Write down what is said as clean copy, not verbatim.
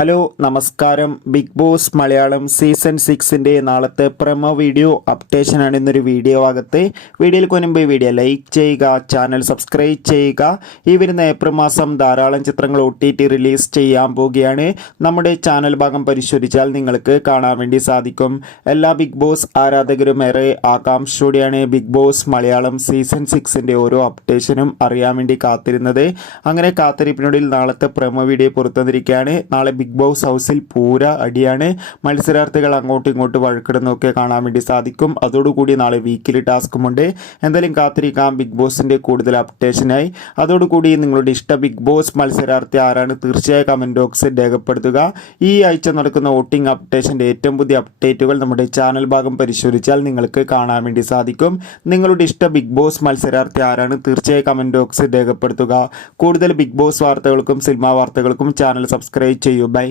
Hello നമസ്കാരം. Big boss Malayalam season 6 നാളത്തെ promo video അപ്ഡേഷനാണ് ഇന്നൊരു വീഡിയോ ആകത്തെ. വീഡിയോയിൽ മുൻപ് വീഡിയോ ലൈക്ക് ചെയ്യുക, ചാനൽ സബ്സ്ക്രൈബ് ചെയ്യുക. ഈ വരുന്ന ഏപ്രിൽ മാസം ധാരാളം ചിത്രങ്ങൾ OTT റിലീസ് ചെയ്യാൻ പോവുകയാണ്. നമ്മുടെ ചാനൽ ഭാഗം പരിശോധിച്ചാൽ നിങ്ങൾക്ക് കാണാൻ വേണ്ടി സാധിക്കും. എല്ലാ ബിഗ് ബോസ് ആരാധകരും ഏറെ ആകാംക്ഷയോടെയാണ് ബിഗ് ബോസ് മലയാളം സീസൺ 6 ഓരോ അപ്ഡേഷനും അറിയാൻ വേണ്ടി കാത്തിരുന്നത്. അങ്ങനെ കാത്തിരിപ്പിനൊടുവിൽ നാളത്തെ പ്രൊമോ വീഡിയോ പുറത്തുവന്നിരിക്കുകയാണ്. നാളെ ബിഗ് ബോസ് ഹൗസിൽ പൂര അടിയാണ്. മത്സരാർത്ഥികൾ അങ്ങോട്ടും ഇങ്ങോട്ടും വഴക്കിടുന്നൊക്കെ കാണാൻ വേണ്ടി സാധിക്കും. അതോടുകൂടി നാളെ വീക്കിലി ടാസ്കുമുണ്ട്. എന്തായാലും കാത്തിരിക്കാം ബിഗ് ബോസിൻ്റെ കൂടുതൽ അപ്ഡേഷനായി. അതോടുകൂടി നിങ്ങളുടെ ഇഷ്ട ബിഗ് ബോസ് മത്സരാർത്ഥി ആരാണ് തീർച്ചയായും കമൻറ്റ് ബോക്സിൽ രേഖപ്പെടുത്തുക. ഈ ആഴ്ച നടക്കുന്ന വോട്ടിംഗ് അപ്ഡേഷൻ്റെ ഏറ്റവും പുതിയ അപ്ഡേറ്റുകൾ നമ്മുടെ ചാനൽ ഭാഗം പരിശോധിച്ചാൽ നിങ്ങൾക്ക് കാണാൻ വേണ്ടി സാധിക്കും. നിങ്ങളുടെ ഇഷ്ട ബിഗ് ബോസ് മത്സരാർത്ഥി ആരാണ് തീർച്ചയായും കമൻറ്റ് ബോക്സിൽ രേഖപ്പെടുത്തുക. കൂടുതൽ ബിഗ് ബോസ് വാർത്തകൾക്കും സിനിമാ വാർത്തകൾക്കും ചാനൽ സബ്സ്ക്രൈബ് ചെയ്യൂ. ബൈ.